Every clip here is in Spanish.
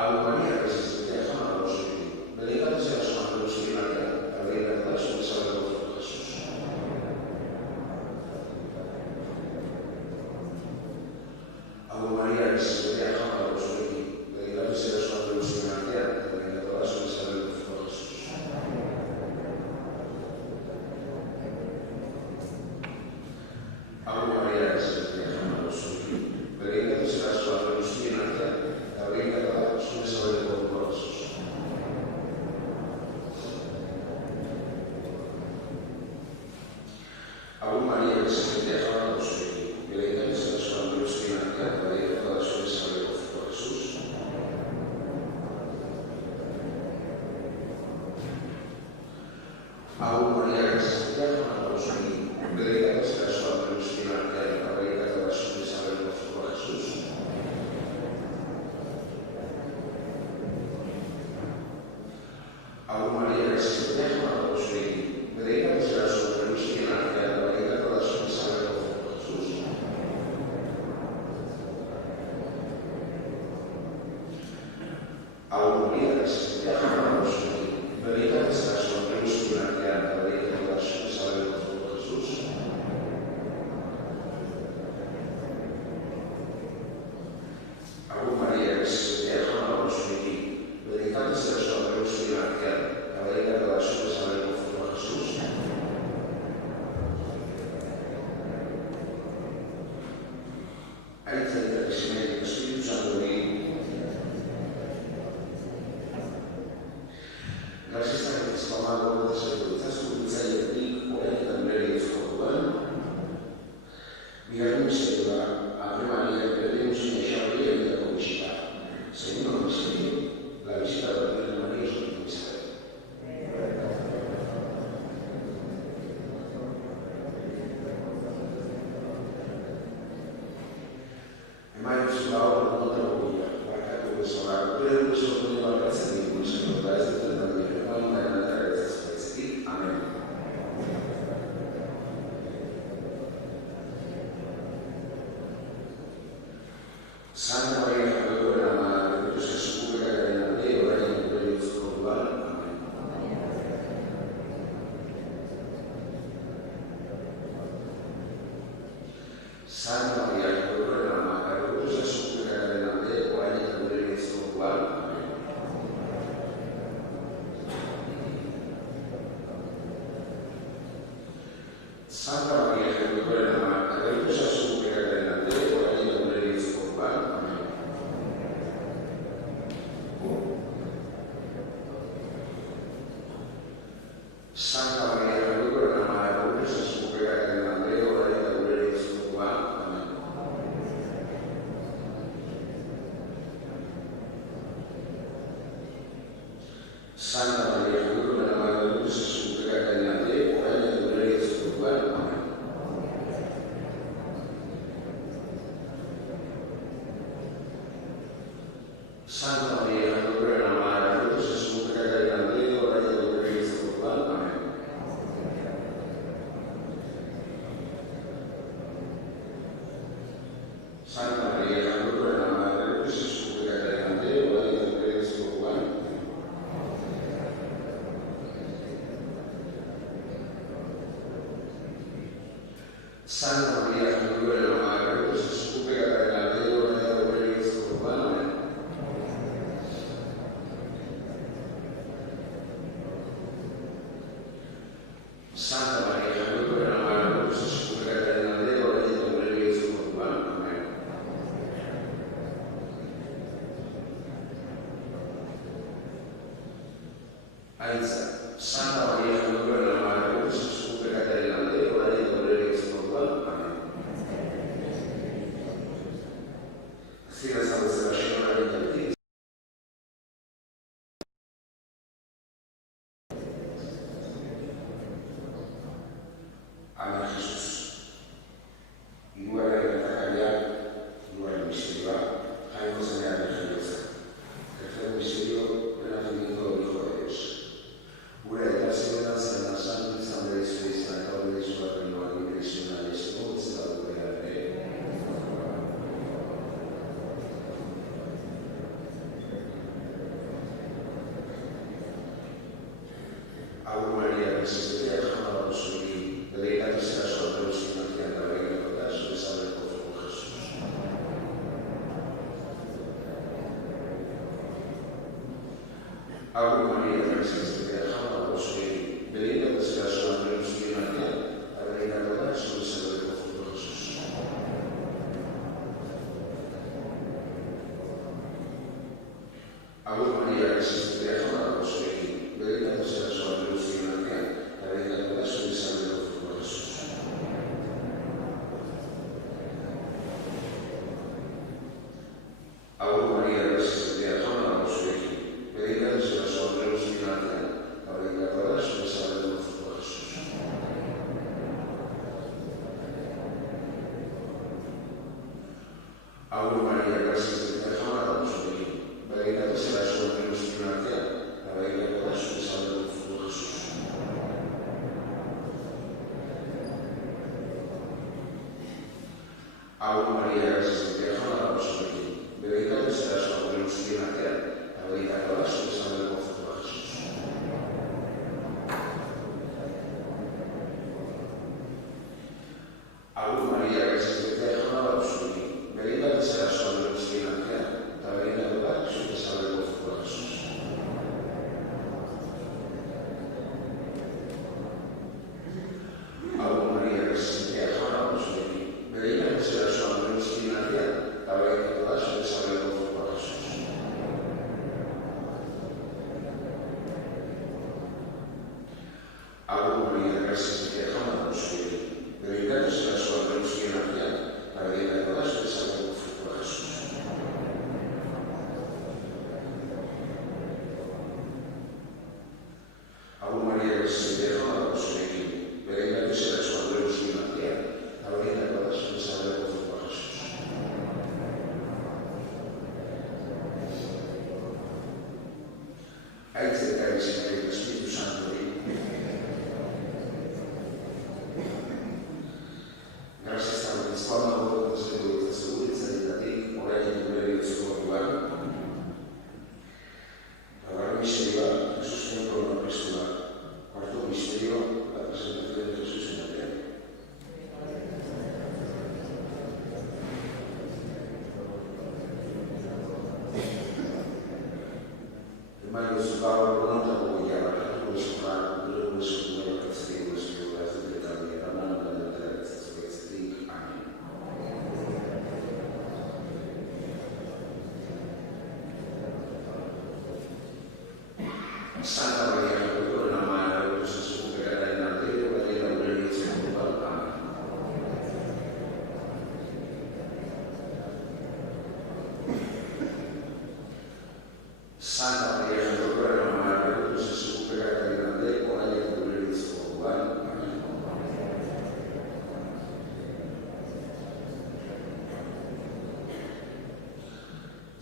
Ave María, que se sentía fama de los hijos. Bendita seas Madre de Dios y María, la Virgen de Dios, que salve de vosotros Jesús. Ave María, que se sentía fama de los hijos. Bendita seas Madre de Dios y María, la Virgen de Dios, que salve de vosotros Jesús. Ave María, que se sentía fama de los hijos. Bendita seas Madre de Dios y María, la Virgen de Dios, que salve de vosotros Jesús. Ave María, que se sentía fama de los hijos. Bendita seas Madre de Dios y María, la Virgen de Dios, que salve de vosotros Jesús. Ave María, que se sentía fama de los hijos. Bendita seas Madre de Dios y María, la Virgen de Dios, que salve de vosotros Jesús. Ave María, que se sentía fama de los hijos. Bendita seas Madre de Dios y María, la Virgen de Dios, que salve de vosotros Jesús. Ave María, que se sentía fama de los hijos. Bendita seas Madre de Dios y María, la Virgen de Dios, que salve de vosotros Jesús. Ave María, que se sentía fama de los hijos. Bendita seas Madre de Dios y María, la Virgen de Dios, que salve de vosotros Jesús. Aiza eta Cristianek Espiritu Santo egin. Gazistak eta espamago eta zertutzazko bitzailetik orain eta nire izkotuan. Bigarren misterio da, Ave María, que tenemos una xabria y la visita. Segundo misterio, la visita de la Virgen María es un misterio. Mai sull'aula non trovo marcato questo orario, per questo non la grazia di cui sono da essere da dire, ma non è la grazia spezzi. Amen. Santa Maria, Madre della Madre, Dio sia supplica che nella Deo, ora in quello di spirituale. Amen. Santa Maria, Madre della Madre, Dio sia supplica che nella Deo, ora in quello di spirituale. Amen. Santa Maria, Madre della Madre, Dio sia supplica che nella Deo, ora in quello di spirituale. Amen. Santa Maria, Madre della Madre, Dio sia supplica che nella Deo, ora in quello di spirituale. Amen. Santa Maria, Madre della Madre, Dio sia supplica che nella Deo, ora in quello di spirituale. Amen. Santa Maria, Madre della Madre, Dio sia supplica che nella Deo, ora in quello di spirituale. Amen. Santa Maria, Madre della Madre, Dio sia supplica che nella Deo, ora in quello di spirituale. Santa Maria, Madre della Madre, Dio sia supplica che nella Deo, ora in quello di spirituale. Amen. Santa Maria, Madre della Madre, Dio sia supplica che nella Deo, ora in quello di spirituale. Amen. Aiza, Santa Maria, Madre della Madre, Dio sia supplica che nella Deo, ora in quello di spirituale. Amen. Agur Maria, gracias de jauna da zurekin. Begiratu zera zuen guztien artean, eta begiratu da zure zaudeko futuro Jesus. Agur Maria, gracias de jauna da zurekin. Begiratu zera zuen guztien artean, eta begiratu da zure zaudeko futuro Jesus. Agur Maria, gracias de jauna da zurekin. Begiratu zera zuen guztien artean, eta begiratu da zure zaudeko futuro Jesus. Agur Maria, gracias de jauna da zurekin. Begiratu zera zuen guztien artean, eta begiratu da zure zaudeko futuro Jesus. Agur Maria, gracias de jauna da zurekin. Begiratu zera zuen guztien artean, eta begiratu da zure zaudeko futuro Jesus. Agur Maria, gracias de jauna da zurekin. Begiratu zera zuen guztien artean, eta begiratu da zure zaudeko futuro Jesus. Aitz eta izaneko Espiritu Santori. Gracias a Dios, cuando nos seguridad sanitaria, ahora ya no le digo lugar. Ahora misterio, Jesús tiene por una persona. Cuarto misterio, la presentación de Jesús en la tierra. Hermano, su Pablo pronto voy a hablar con su padre, pero no es un nuevo castigo, es un lugar de detalles, la mano de la tierra, Amén. Santa María, Madre, Madre, Jesús, pecadora en la tierra, para que la gloria de Dios Amén. Santa María, Madre, Jesús, pecadora en la tierra, para que la gloria de Dios Amén.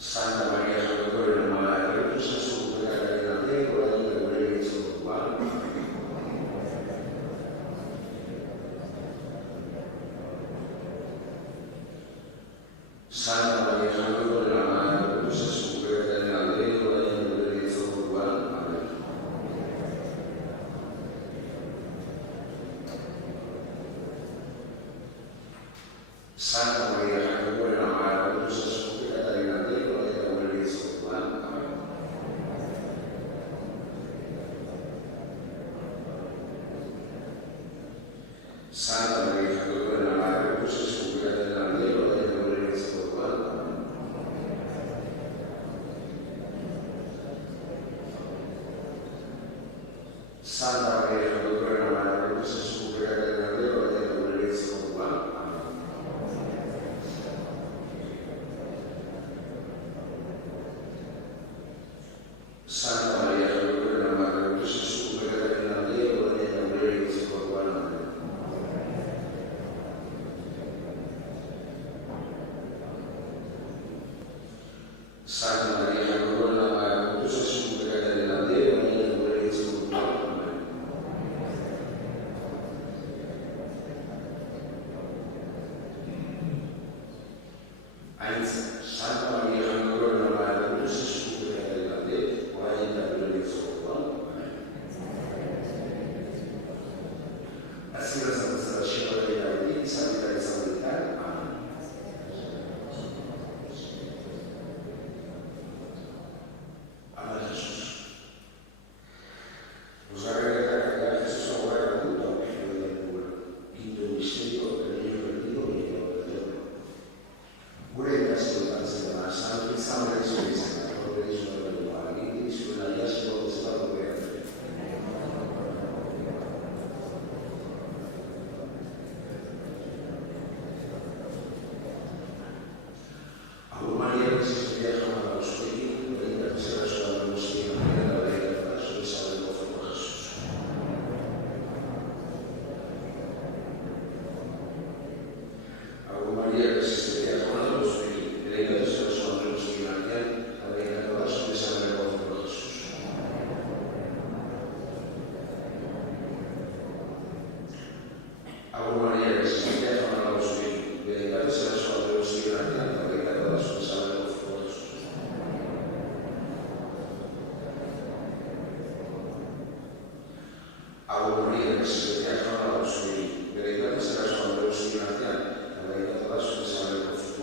Santa María, Madre, Jesús, pecadora en la tierra, para que la gloria de Dios Amén. Santa María, Madre, Jesús, pecadora en la tierra, para que la gloria de Dios Amén. Santa María, Madre, Jesús, pecadora en la tierra, para que la gloria de Dios Amén. Santa María, Madre, Jesús, pecadora en la tierra, para que la gloria de Dios Amén. Santa María, Madre, Jesús, pecadora en la tierra, para que la gloria de Dios Amén. Santa María, Madre, Jesús, pecadora en la tierra, para que la gloria de Dios Amén. Santa María, Madre, Jesús, pecadora en la tierra, para que la gloria de Dios Amén. Ainsa, Santa María, Madre, Jesús, pecadora en la tierra, para que la gloria de Dios Amén. Así la Santa Salvación de la vida y salida de sanidad. Amén. Amén Jesús. Nos agrega cargar Jesús ahora gratuito, quinto misterio, el niño perdido y el perdón. Gure María, que se sentía llamada a los suyos, benedicta sea la sua Deus y gracia, la benedicta toda su salve de los Jesús. Ave María, que se sentía llamada a los suyos, benedicta sea la sua Deus y gracia, la benedicta toda su salve de los Jesús.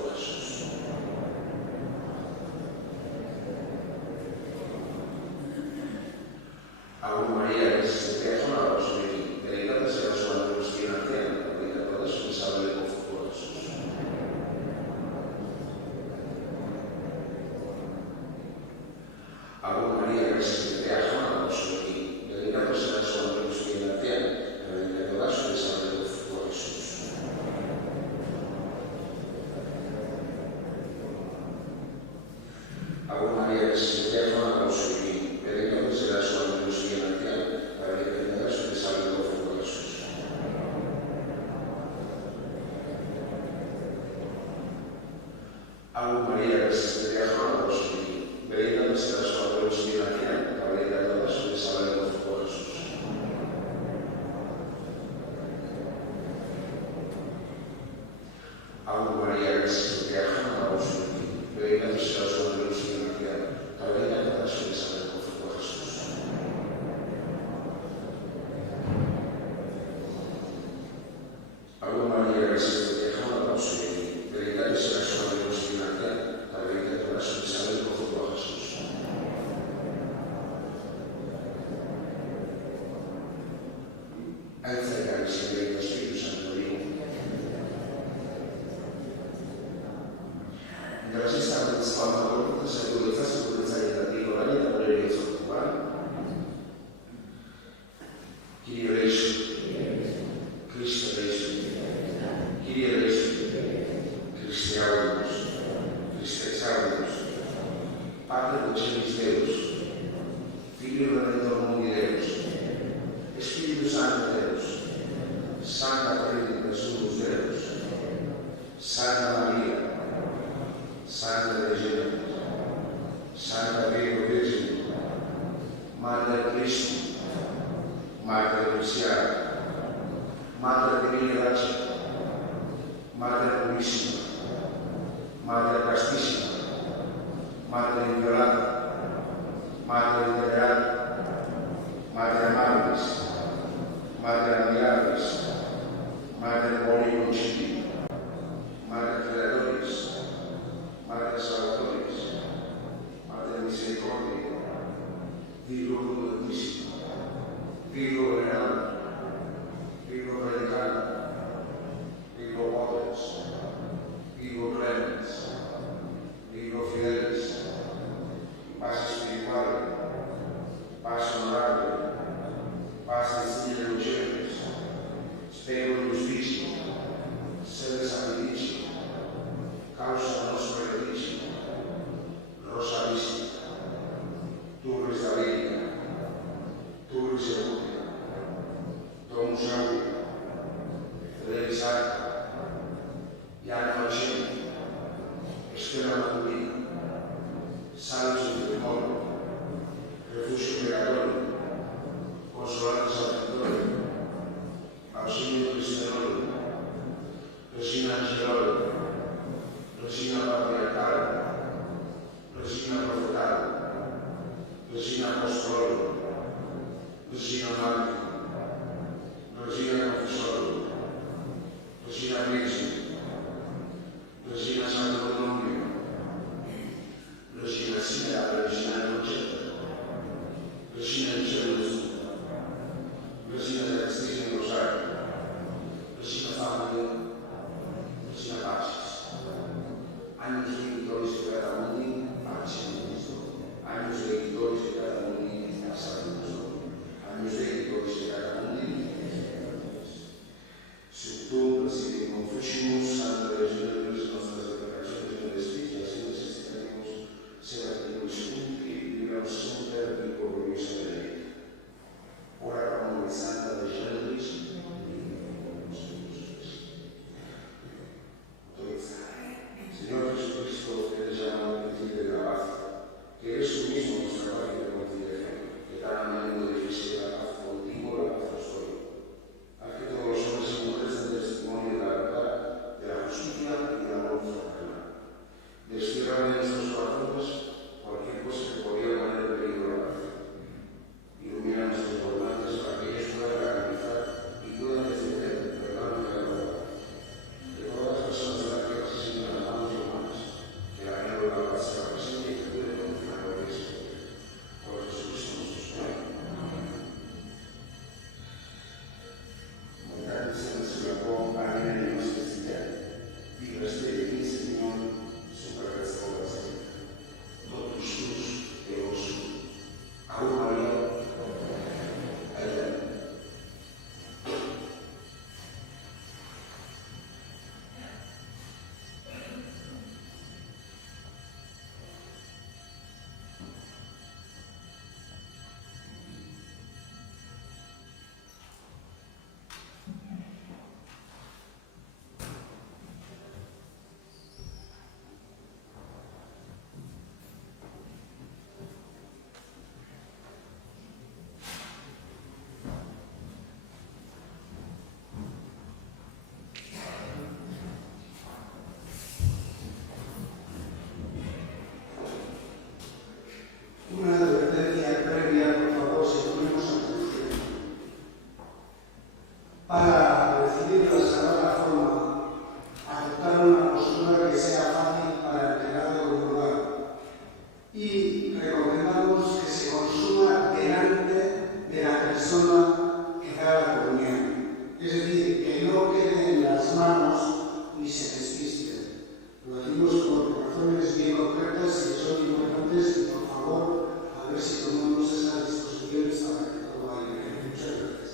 Ave María, que se sentía llamada a los suyos, benedicta sea la sua Deus y gracia, la benedicta toda su salve de los Jesús. Ave María, que se sentía llamada a los suyos, benedicta sea la sua Deus y gracia, la benedicta toda su salve de los Jesús. Ave María, que se sentía llamada a los suyos, benedicta sea la sua Deus y gracia, la benedicta toda su salve de los Jesús. Ave María, que se sentía llamada a los suyos, benedicta sea la sua Deus y gracia, la benedicta toda su salve de los Jesús. Ave María, que se sentía llamada a los suyos, benedicta sea la sua Deus y gracia, la benedicta toda su salve de los Jesús. Ave María, que se sentía llamada a los suyos, benedicta sea la sua Deus y gracia, la benedicta toda su salve de los Jesús. Alza y carisma del Espíritu Santo Dios. Mientras esta transformadora se actualiza identitativa y la poder espiritual, Kyrie eleison, Cristo eleison, Kyrie eleison, Christe audimus, Christe audimus, Pater Doceris Deus, Filio Redentor Mundi Deus, Espíritu Santo Deus, Santa Trinitatis Unus Deus, Santa Maria, Santa Regina, Santa Virgine, Mater Christi, Mater Christiana, Mater Divina Gratia, Mater Purissima, Mater Castissima, Mater Inviolata, Mater Integrata, Mater Amabilis, Mater Admirabilis, Mater Boni Concili, Mater Creatoris, Mater Salvatoris, Mater Misericordia, Virgo Prudentissimo, Virgo Venerable, Virgo Predicante, Virgo Potens, Virgo Clemens, Virgo Fidelis, Paz Spirituale, Paz Honorable, Paz Insigne Luceris, Spero Justitia, Sede Sanctifici, Causa Nostra Redici, Rosa Mística, Turris Davidica, Turris Erutia, Domus Aurea, Fidelis Arca, Iana Nocenti, Stella Maturina, Salus Infermorum, Refugio Pecatorum, Consolatus Afflictorum, Auxilio Christianorum, Regina Angelorum, Regina Patriarchalum, Regina Prophetalum, Regina Apostolorum, Regina Martyrum, Regina Confessorum, Regina Virgine, Regina Sacromonio, Regina Sina, Regina Nocetta, Regina del Cielo Gesù, Regina del Castissimo Rosario, Regina Famiglia, Regina Pacis, Agnus Victoris Peccata Mundi, Pacis in Cristo, Agnus Victoris Peccata Mundi, Salvatus, Agnus Victoris Peccata Mundi, Subtum Presidem Confessio ni se despisten. Lo decimos por razones bien concretas y que son importantes y por favor, a ver si tomamos esas disposiciones para que todo vaya bien. Muchas gracias.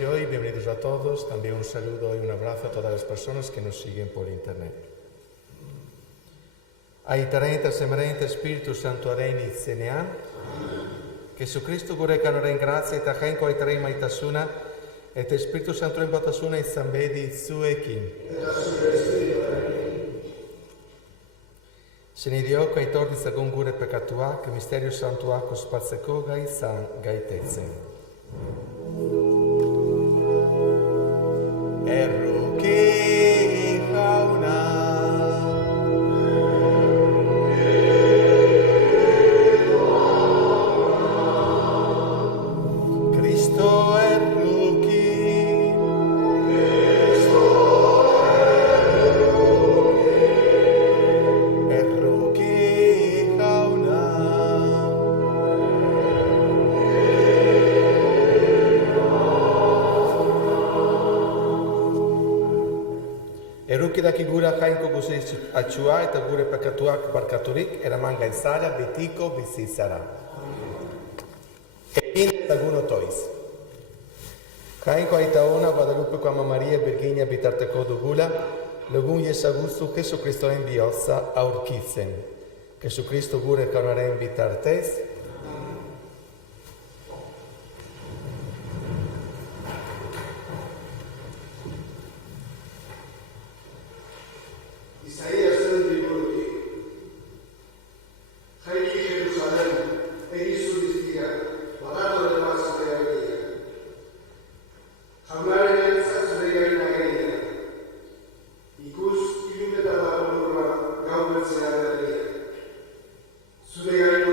Hoy, bienvenidos a todos, también un saludo y un abrazo a todas las personas que nos siguen por internet. Aitarente, semerente, Spiritus Santo Areni, Cenea, que Jesucristo gure canoren gracia et ahenko aitarei maitasuna, et Spiritus Santo en batasuna et zambedi zuekin. Senidio, aitor di sagun gure peccatua, que Mysterius Santuaco spatseko gai san gaitetse. Erukidaki gura jainko guzei atxua eta gure pekatuak barkaturik eraman gaitzara betiko bizitzara. Egin ezagun otoiz. Jainko aita ona Guadalupeko Ama Maria Virginia bitarteko dugula, lagun ezaguzu Jesukristoren bihotza aurkitzen. Jesukristo gure kanaren bitartez, Zure gari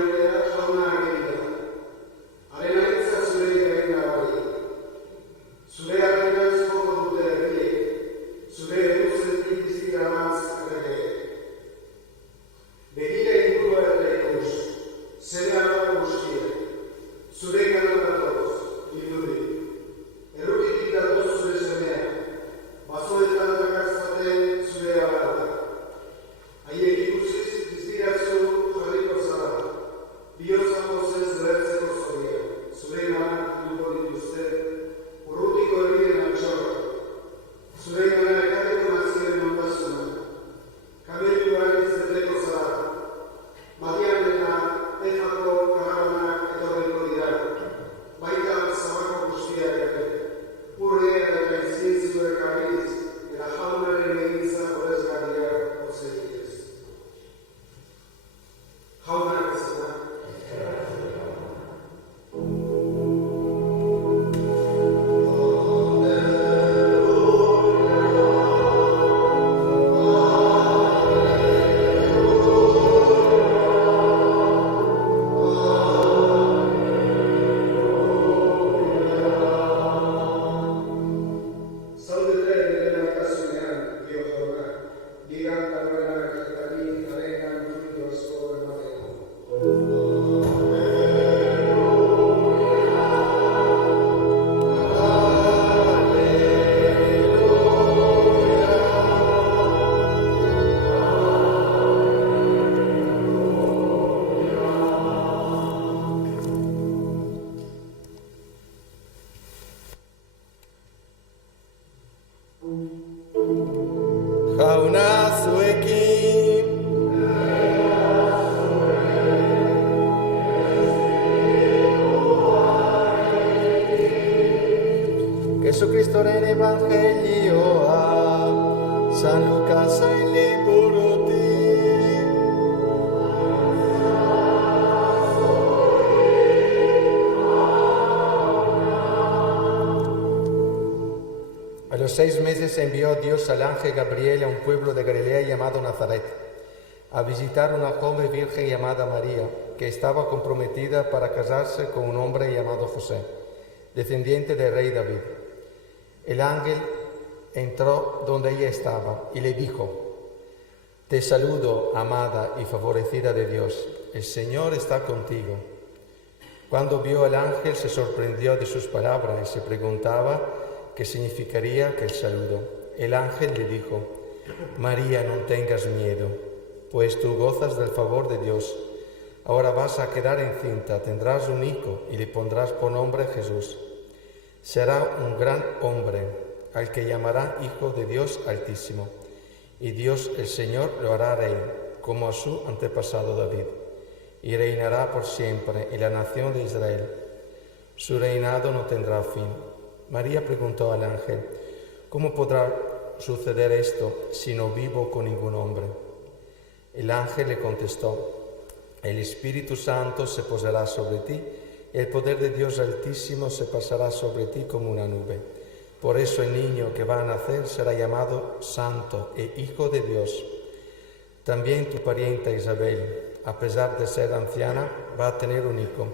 Jauna bezala. Jauna zuekin. Jesucristoren evangelioa, San Lukasen liburutik. A los 6 meses envió Dios al ángel Gabriel a un pueblo de Galilea llamado Nazaret, a visitar una joven virgen llamada María, que estaba comprometida para casarse con un hombre llamado José, descendiente del rey David. El ángel entró donde ella estaba y le dijo: Te saludo, amada y favorecida de Dios, el Señor está contigo. Cuando vio al ángel se sorprendió de sus palabras y se preguntaba qué significaría aquel saludo. El ángel le dijo: María, no tengas miedo, pues tú gozas del favor de Dios. Ahora vas a quedar encinta, tendrás un hijo y le pondrás por nombre Jesús. Será un gran hombre, al que llamará Hijo de Dios Altísimo. Y Dios el Señor lo hará rey, como a su antepasado David, y reinará por siempre en la nación de Israel. Su reinado no tendrá fin. María preguntó al ángel: ¿Cómo podrá suceder esto si no vivo con ningún hombre? El ángel le contestó: El Espíritu Santo se posará sobre ti, y el poder de Dios Altísimo se pasará sobre ti como una nube. Por eso el niño que va a nacer será llamado Santo e Hijo de Dios. También tu parienta Isabel, a pesar de ser anciana, va a tener un hijo.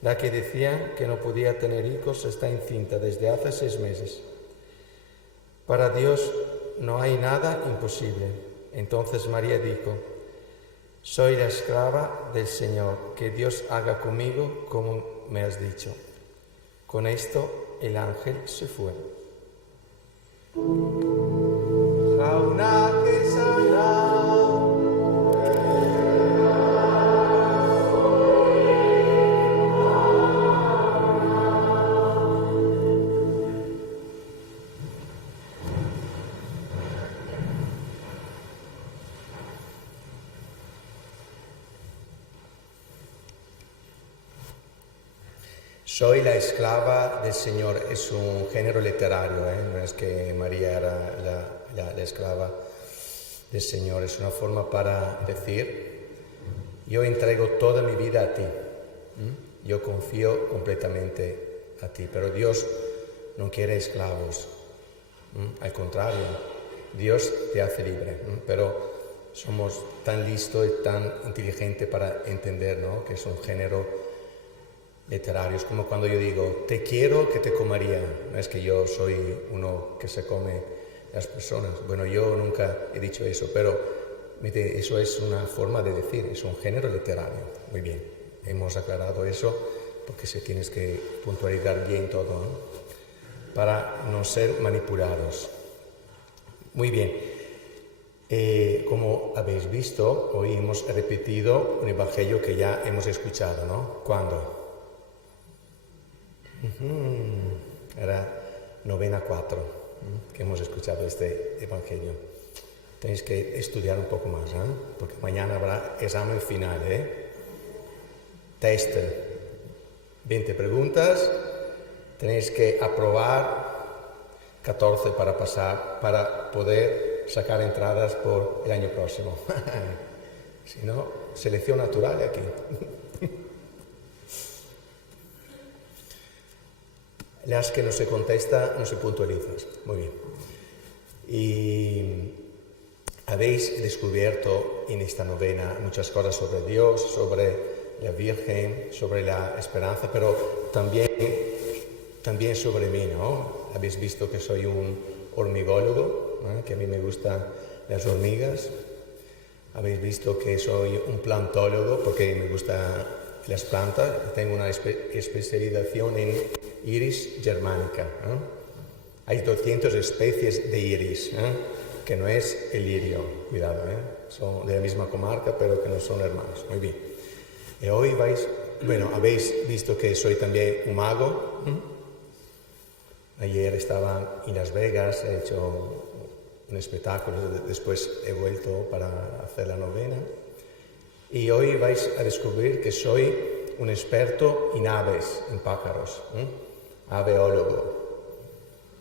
La que decía que no podía tener hijos está encinta desde hace 6 meses. Para Dios no hay nada imposible. Entonces María dijo: Soy la esclava del Señor, que Dios haga conmigo como me has dicho. Con esto el ángel se fue. Jauna Gesana. Soy la esclava del Señor, es un género literario, no es que María era la esclava del Señor, es una forma para decir: yo entrego toda mi vida a ti, yo confío completamente a ti, pero Dios no quiere esclavos, al contrario, Dios te hace libre, pero somos tan listos y tan inteligentes para entender, ¿no?, que es un género literario. Es como cuando yo digo: te quiero que te comería. No es que yo soy uno que se come las personas. Bueno, yo nunca he dicho eso, pero eso es una forma de decir, es un género literario. Muy bien, hemos aclarado eso porque se tienes que puntualizar bien todo, ¿no?, para no ser manipulados. Muy bien. Como habéis visto, hoy hemos repetido un evangelio que ya hemos escuchado, ¿no? ¿Cuándo? Era novena 4 que hemos escuchado este evangelio. Tenéis que estudiar un poco más, porque mañana habrá examen final, test, 20 preguntas, tenéis que aprobar 14 para pasar, para poder sacar entradas por el año próximo. Si no, selección natural aquí. Las que no se contesta, no se puntualizan. Muy bien. Y habéis descubierto en esta novena muchas cosas sobre Dios, sobre la Virgen, sobre la esperanza, pero también sobre mí, ¿no? Habéis visto que soy un hormigólogo, ¿no? Que a mí me gustan las hormigas. Habéis visto que soy un plantólogo porque me gustan las plantas. Tengo una especialización en iris germánica, ¿no? Hay 200 especies de iris, que no es el lirio, cuidado, son de la misma comarca, pero que no son hermanos. Muy bien. Y hoy habéis visto que soy también un mago. Ayer estaba en Las Vegas, he hecho un espectáculo, después he vuelto para hacer la novena. Y hoy vais a descubrir que soy un experto en aves, en pájaros, aveólogo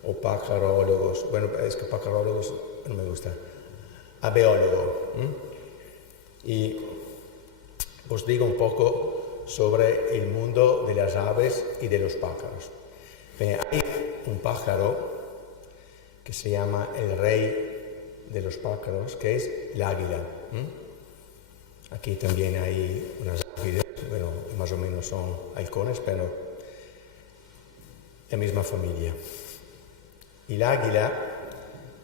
o pájarólogos. Bueno, es que pájarólogos no me gusta. Aveólogo. Y os digo un poco sobre el mundo de las aves y de los pájaros. Hay un pájaro que se llama el rey de los pájaros, que es el águila. Aquí también hay unas águilas, bueno, más o menos son halcones, pero la misma familia. Y el águila,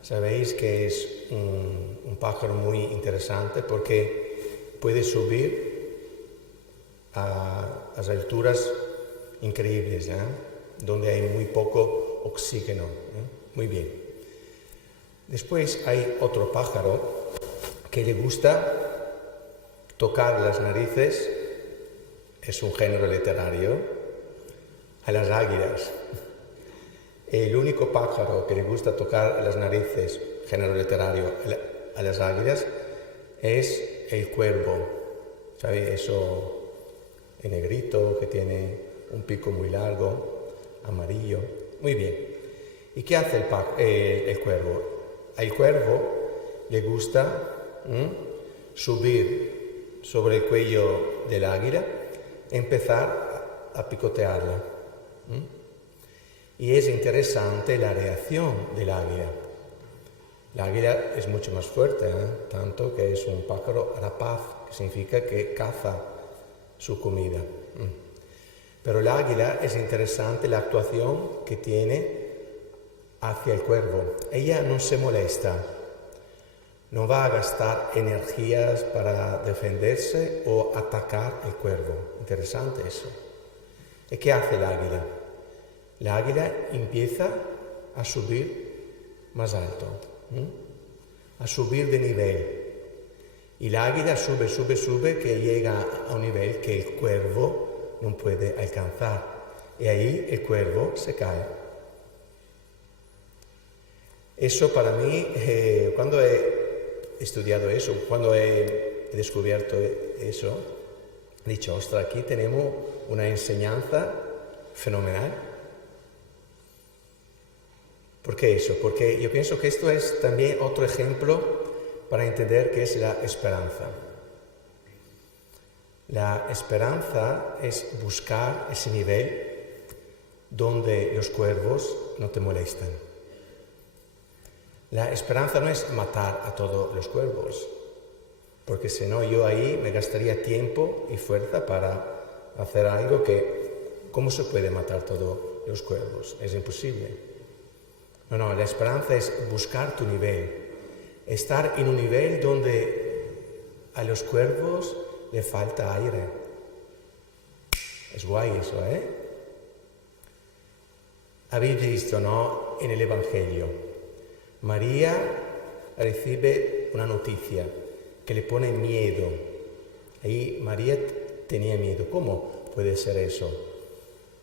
sabéis que es un pájaro muy interesante porque puede subir a las alturas increíbles, donde hay muy poco oxígeno. Muy bien. Después hay otro pájaro que le gusta tocar las narices, es un género literario, a las águilas. El único pájaro que le gusta tocar las narices, género literario, a las águilas, es el cuervo. ¿Sabéis? Eso en negrito, que tiene un pico muy largo, amarillo. Muy bien. ¿Y qué hace el cuervo? Al cuervo le gusta subir sobre el cuello del águila e empezar a picotearla. Y es interesante la reacción del águila. El águila es mucho más fuerte, tanto que es un pájaro rapaz, que significa que caza su comida. Pero el águila es interesante la actuación que tiene hacia el cuervo. Ella no se molesta, no va a gastar energías para defenderse o atacar al cuervo. Interesante eso. ¿Y qué hace el águila? El águila empieza a subir más alto, a subir de nivel. Y el águila sube, que llega a un nivel que el cuervo no puede alcanzar. Y ahí el cuervo se cae. Eso para mí, cuando he estudiado eso, cuando he descubierto eso, he dicho, ostras, aquí tenemos una enseñanza fenomenal. ¿Por qué eso? Porque yo pienso que esto es también otro ejemplo para entender qué es la esperanza. La esperanza es buscar ese nivel donde los cuervos no te molestan. La esperanza no es matar a todos los cuervos, porque si no yo ahí me gastaría tiempo y fuerza para hacer algo que, ¿cómo se puede matar todos los cuervos? Es imposible. No, la esperanza es buscar tu nivel, estar en un nivel donde a los cuervos le falta aire. Es guay eso, Habéis visto, ¿no? En el Evangelio, María recibe una noticia que le pone miedo. Ahí María tenía miedo. ¿Cómo puede ser eso?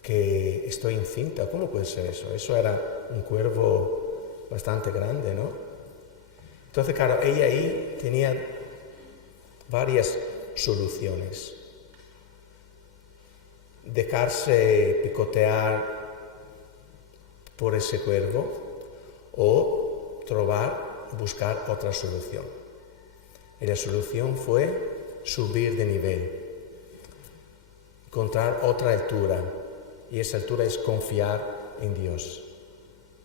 Que estoy encinta, ¿cómo puede ser eso? Eso era un cuervo bastante grande, ¿no? Entonces, claro, ella ahí tenía varias soluciones. Dejarse picotear por ese cuervo o buscar otra solución. Y la solución fue subir de nivel, encontrar otra altura, y esa altura es confiar en Dios.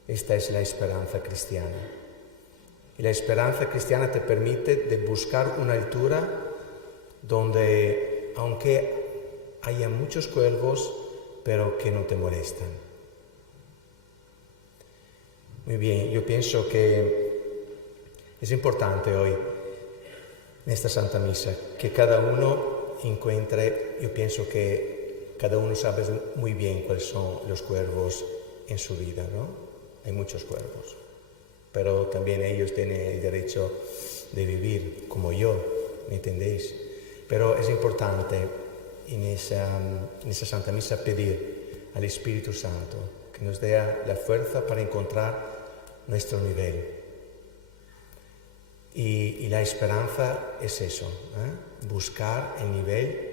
Esta es la esperanza cristiana. Y la esperanza cristiana te permite de buscar una altura donde, aunque haya muchos cuervos, pero que no te molestan. Muy bien, yo pienso que es importante hoy, en esta Santa Misa, que cada uno encuentre, yo pienso que cada uno sabe muy bien cuáles son los cuervos en su vida, ¿no? Hay muchos cuervos, pero también ellos tienen el derecho de vivir como yo, ¿me entendéis? Pero es importante en esa Santa Misa pedir al Espíritu Santo que nos dé la fuerza para encontrar nuestro nivel. Y la esperanza es eso, buscar el nivel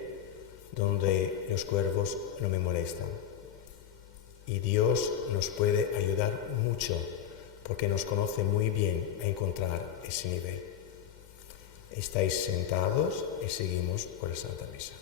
donde los cuervos no me molestan. Y Dios nos puede ayudar mucho porque nos conoce muy bien a encontrar ese nivel. Estáis sentados y seguimos por la Santa Misa.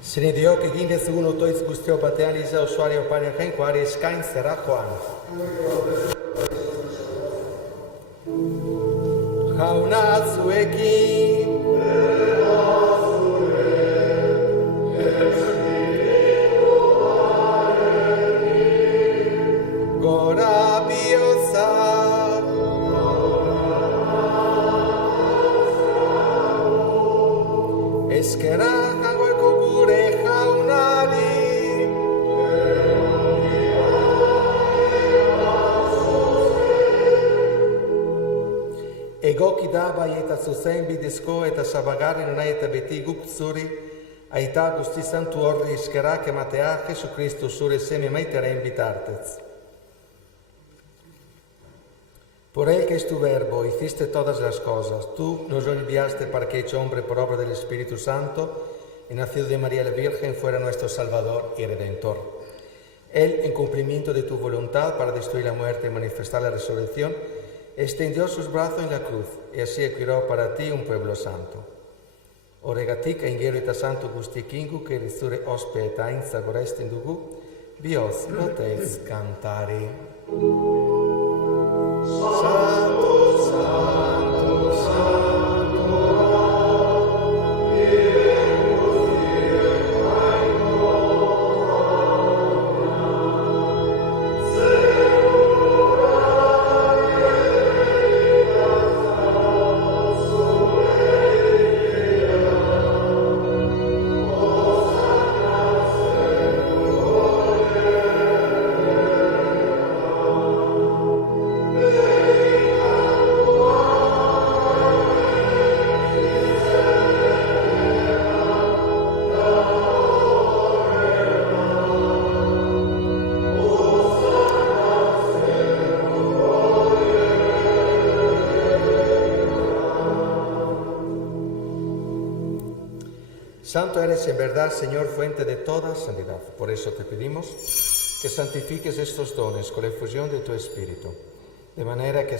Sine Dio che ginde su uno tois gustio patealisa usuario paria canquari scain sera Juan. Haunatsu eki Gora biosa Eskera Egoki dabai eta zuzen bidezko eta sabagarren eta beti guk zuri, aita guzti santu horri eskerak ematea Jesu Kristu zure seme maitaren bitartez. Por él que es tu verbo, hiciste todas las cosas. Tú nos enviaste para que, hecho hombre por obra del Espíritu Santo, y nacido de María la Virgen, fuera nuestro Salvador y Redentor. Él, en cumplimiento de tu voluntad para destruir la muerte y manifestar la resurrección, extendió sus brazos en la cruz y así adquirió para ti un pueblo santo. Oregatik engero eta santo guztikingu que resure ospe eta ainza goresten dugu, bios batez cantari. Santo, santo, santo. Santo eres en verdad, Señor, fuente de toda santidad. Por eso te pedimos que santifiques estos dones con la efusión de tu Espíritu, de manera que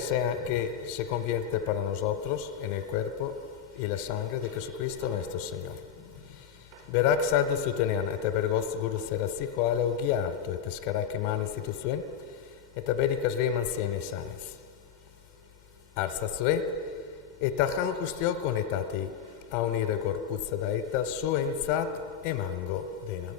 se convierte para nosotros en el cuerpo y la sangre de Jesucristo nuestro Señor. Berak saddu zutenean eta bergoz guru zeraziko ala ugia hartu eta eskarak eman ez dituzuen eta berikas beheman zien esanez. Artzazue eta jan guztiok honetatik haunire gorputza da eta zuentzat emango dena.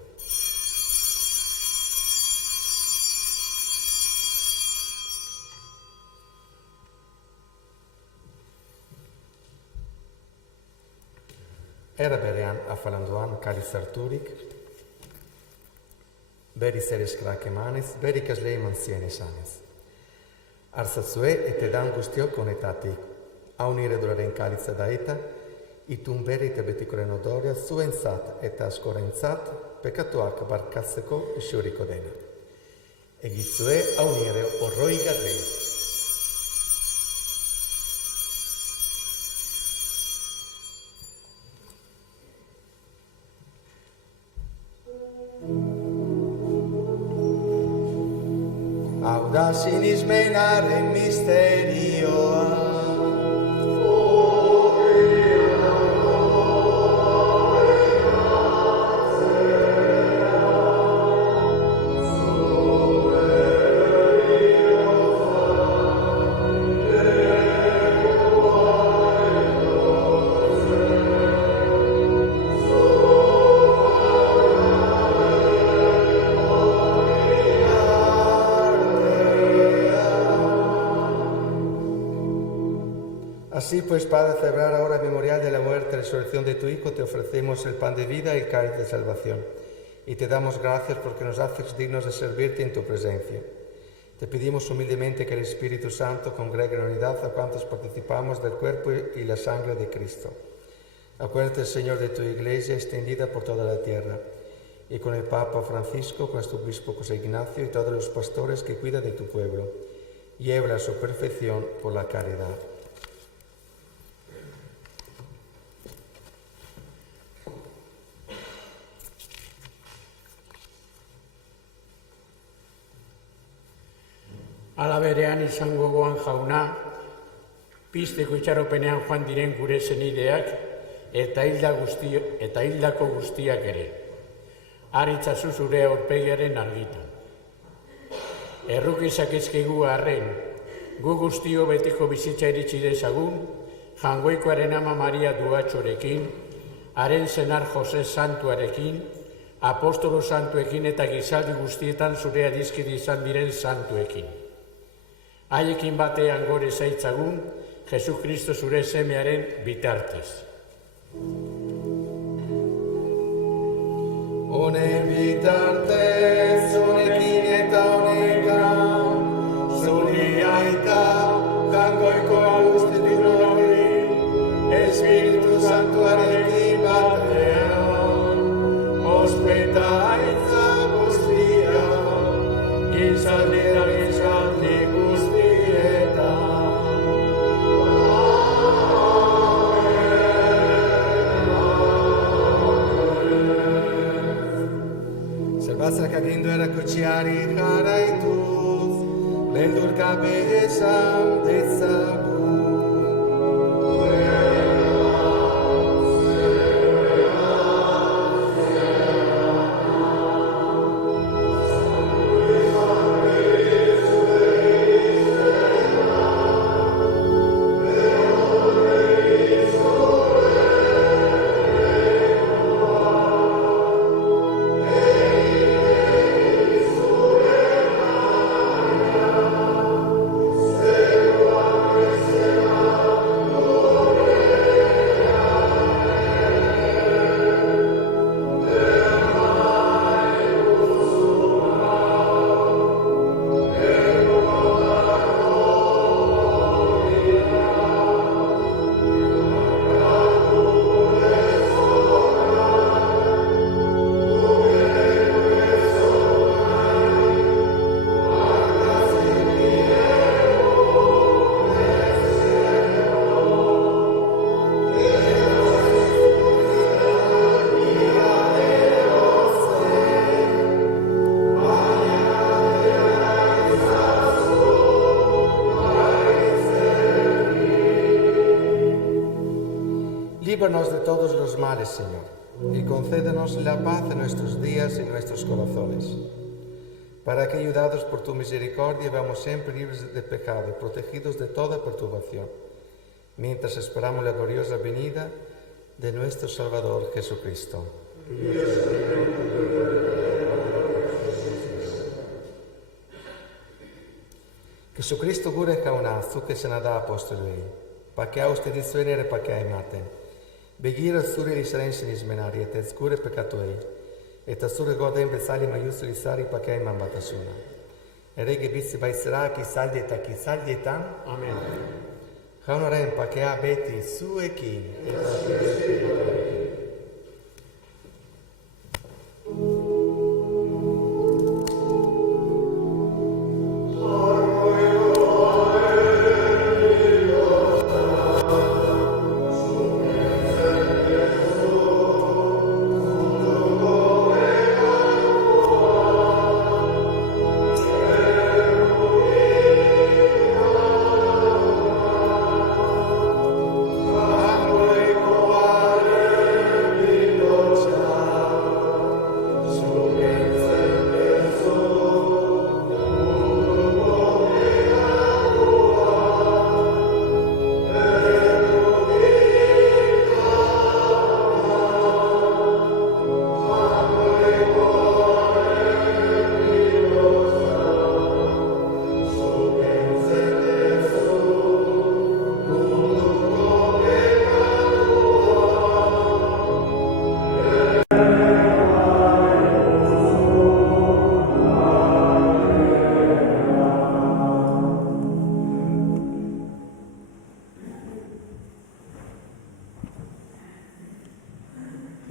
Era berean afalandoan kaliz harturik, berriz ere eskarak emanez, berikas leheman zien esanez. Artzazue eta dan guztiok honetatik, haunire duraren kalitza da eta, itun berri eta betikoren odorea zuentzat eta askorentzat pekatuak barkatzeko esuriko dena. Egitzue haunire horroi garri. Hau da sinismenaren misterioa. Así pues, Padre, celebrar ahora el memorial de la muerte y resurrección de tu Hijo, te ofrecemos el pan de vida y el cáliz de salvación. Y te damos gracias porque nos haces dignos de servirte en tu presencia. Te pedimos humildemente que el Espíritu Santo congregue en unidad a cuantos participamos del cuerpo y la sangre de Cristo. Acuérdate, Señor, de tu Iglesia extendida por toda la tierra, y con el Papa Francisco, con nuestro obispo José Ignacio y todos los pastores que cuidan de tu pueblo. Llévala a su perfección por la caridad. Ala berean izango goan jauna, pizteko itxaropenean joan diren gure senideak eta hildako guztiak ere. Aritzazu zure aurpegiaren argitan. Erruki zakizkigu arren, gu guztio betiko bizitza iritsi dezagun, Jangoikoaren ama Maria Duatxorekin, haren senar Jose Santuarekin, apostolo santuekin eta gizaldi guztietan zure adizkide izan diren santuekin. Haiekin batean gore zaitzagun, Jesu Kristo zure semearen bitartez. Honen bitartez, honekin eta honekan, zuri aita, jangoikoa guztetik hori, Espiritu Santuarekin batean, ospeta aitza guztia, gizaldi eta gizaldi Zelbatzak agindu erakutxiari jaraituz, beldur gabe esan dezagun. Líbranos de todos los males, Señor, y concédenos la paz en nuestros días y en nuestros corazones, para que, ayudados por tu misericordia, vamos siempre libres de pecado, protegidos de toda perturbación, mientras esperamos la gloriosa venida de nuestro Salvador Jesucristo. Jesucristo gure kauna, suke se nada apostolui, pakia uste suenere pakia imate. Begiro sure li serensin izmenari, et skure pekatoi, et asure godem besali majusuli sari pakia imam batasuna. Erege bisi baisera ki saldietan. Amen. Honorem pakia beti suekin.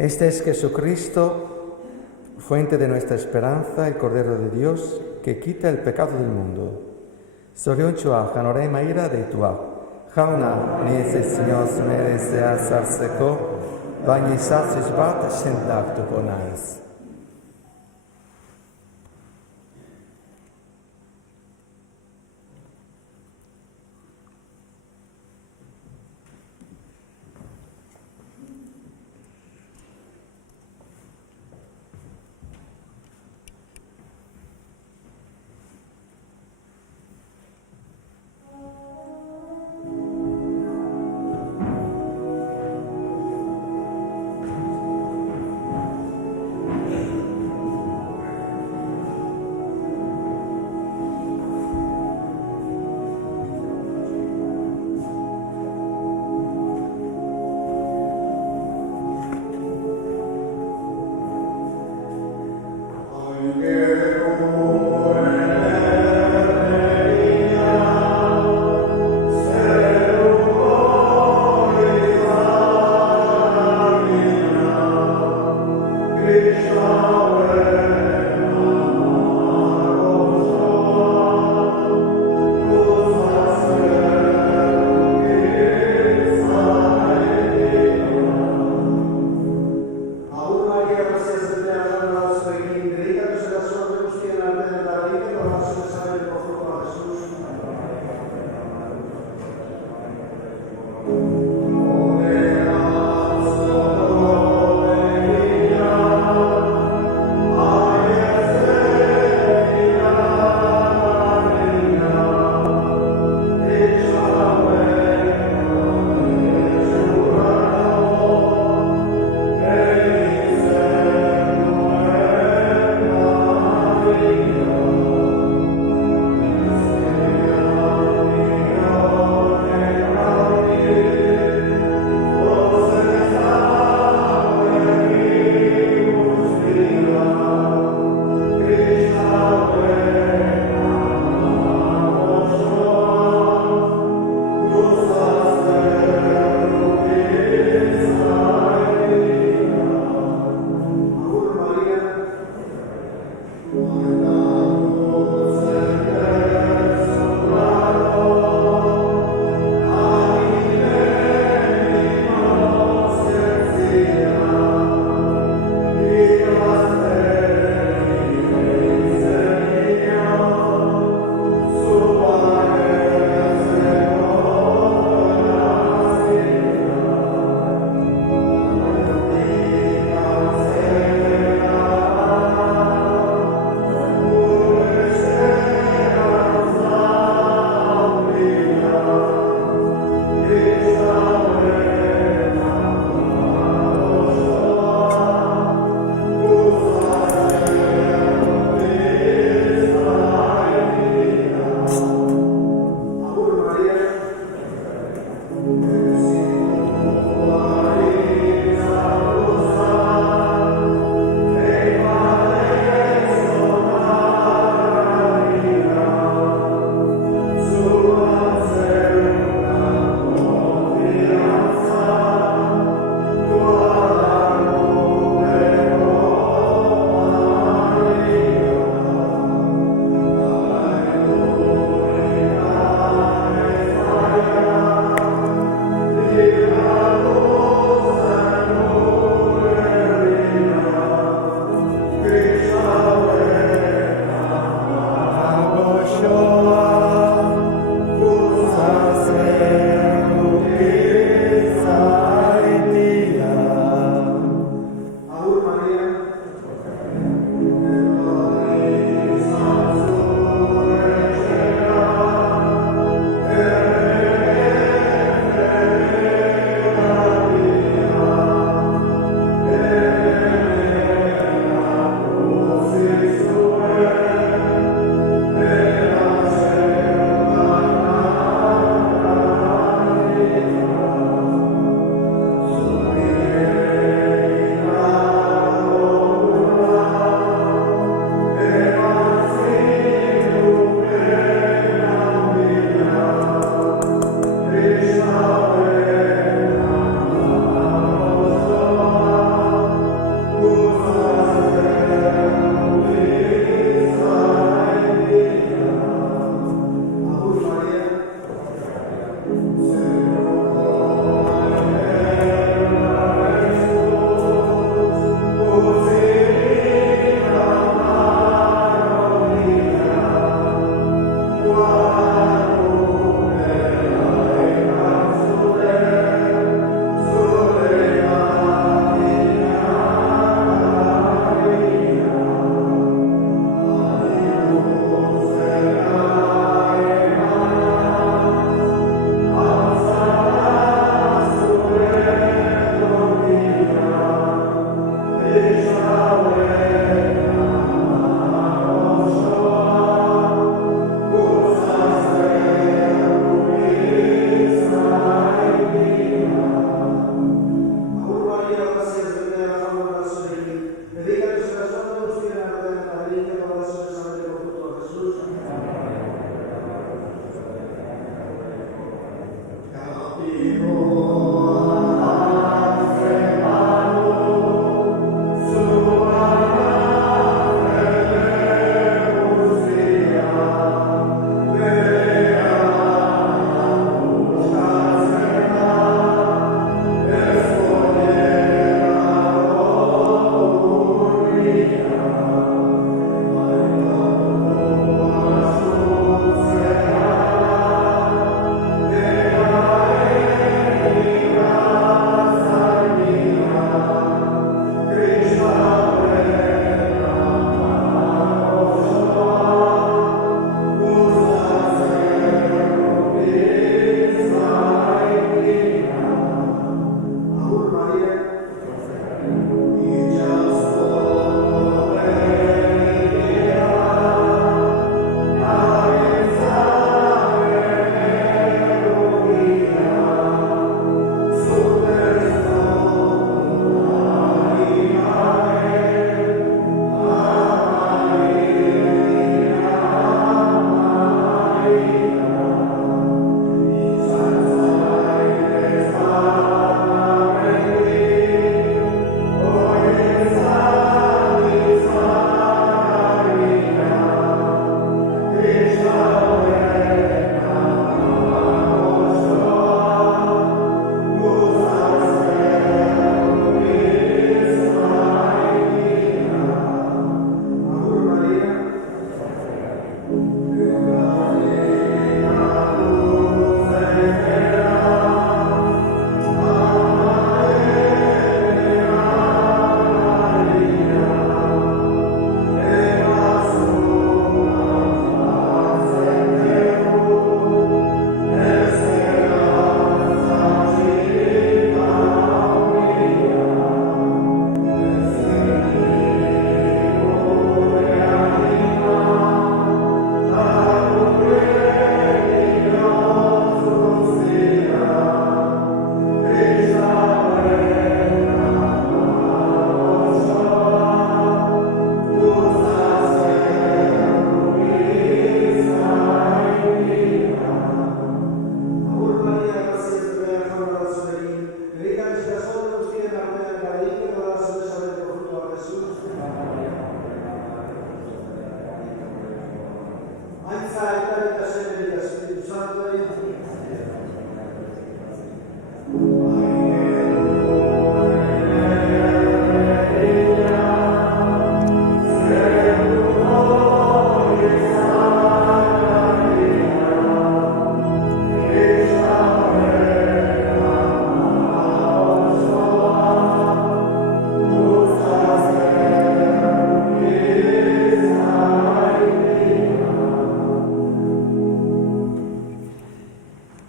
Este es Jesucristo, fuente de nuestra esperanza, el Cordero de Dios, que quita el pecado del mundo. Sorionchua, Hanorei Maira de Tua, Hauna, Nese Sinos Merese Asarseko, Banyesas Isbat Shendak Tuponais.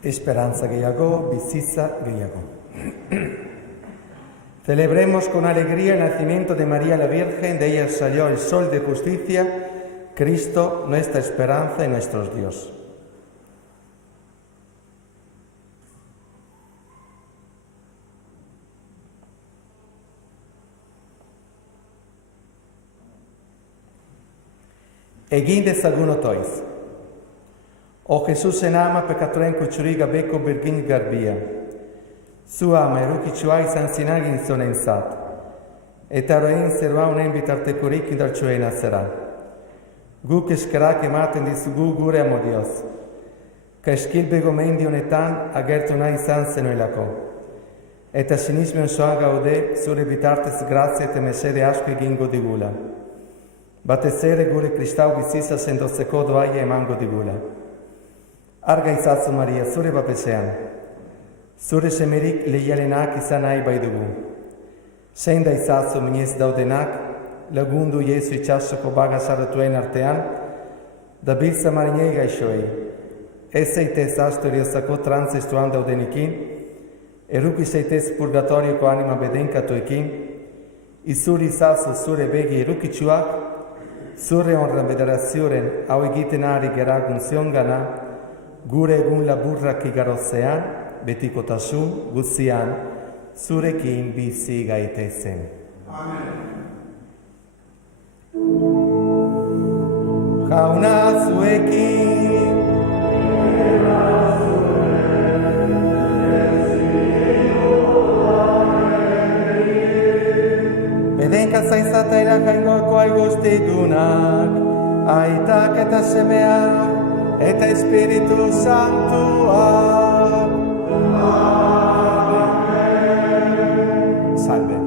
Esperanza gehiago, bizitza gehiago. Celebremos con alegría el nacimiento de María la Virgen, de ella salió el sol de justicia, Cristo, nuestra esperanza y nuestro Dios. Egin dezagun otoiz. O Jesus enama pekatoren kutsuriga beko bergin garbia. Zu ama erukitsua izan zinagin zonentzat. Eta eroen zerua honen bitartekorik indartsuena zera. Guk eskerak ematen dizugu gure amodioz. Kaskilbego mendi honetan agertu nahi izan zenuelako. Eta sinismen soa gaude zure bitartez grazia eta mesede asko egingo digula. Batez ere gure kristau bizitza sendotzeko doaia emango digula. Arga izatzu Maria, zure bapesean. Zure semerik lehialenak izan nahi bai dugu. Zein da izatzu minez daudenak, lagundu Jesu itxasoko bagasarratuen artean, da biltza marinei gaixoei. Ez zeitez astoriozako transestuan daudenikin, eruki zeitez purgatorioko anima bedenkatuekin, izuri izatzu zure begi erukitsuak, zure honra bederazioren hau egiten ari geragun ziongana, gure egun laburrak igarotzean, betikotasun guztian, zurekin bizi gaitezen. Amen. Jauna zuekin, dunak, aitak eta semeak, eta Espiritu Santuak. Salve.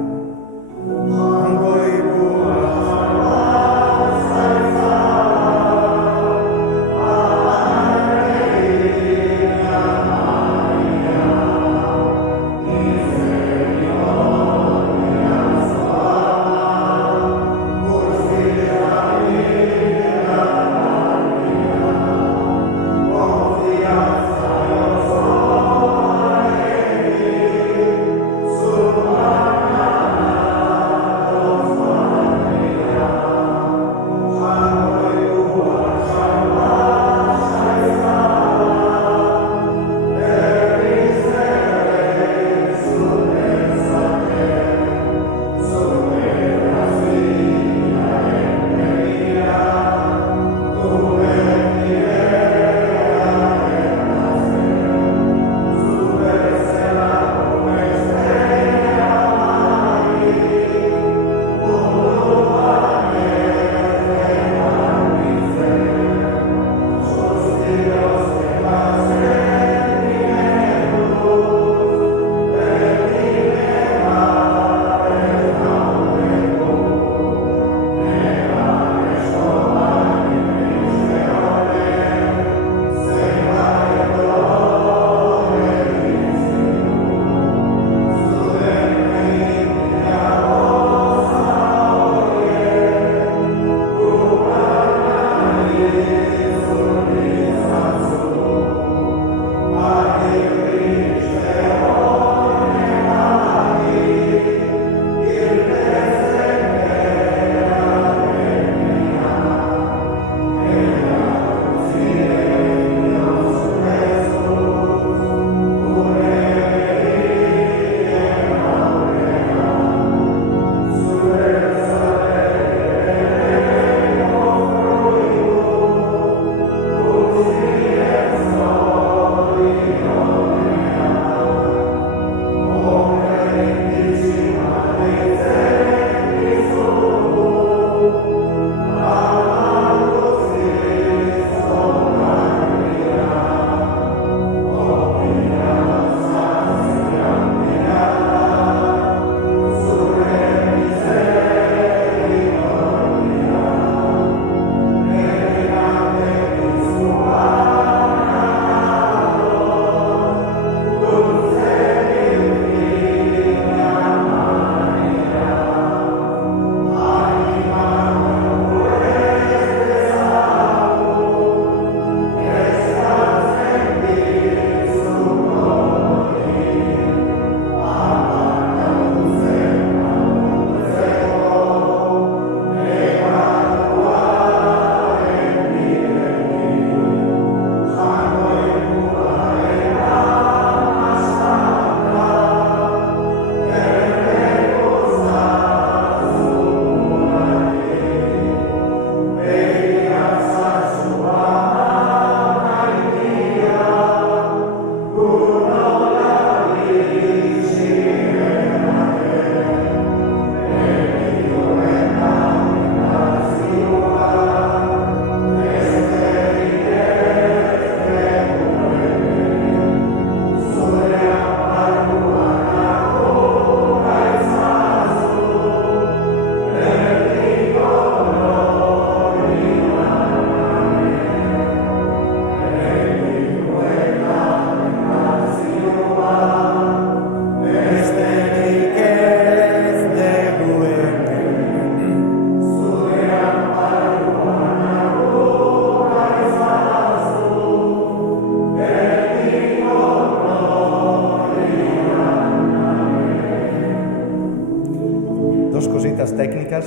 técnicas.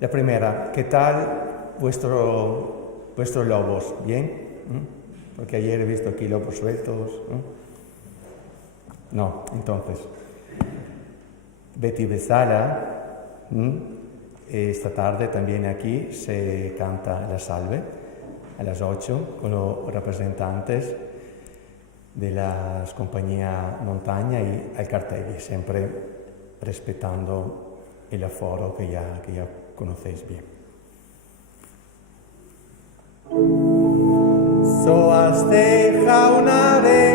La primera, ¿qué tal vuestros lobos? ¿Bien? Porque ayer he visto aquí lobos sueltos. No, entonces, Betty Besala, esta tarde también aquí se canta la salve a las 8 con los representantes de las compañías Montaña y Alcartegui, siempre respetando el aforo que ya conocéis bien. Zoazte jaunaren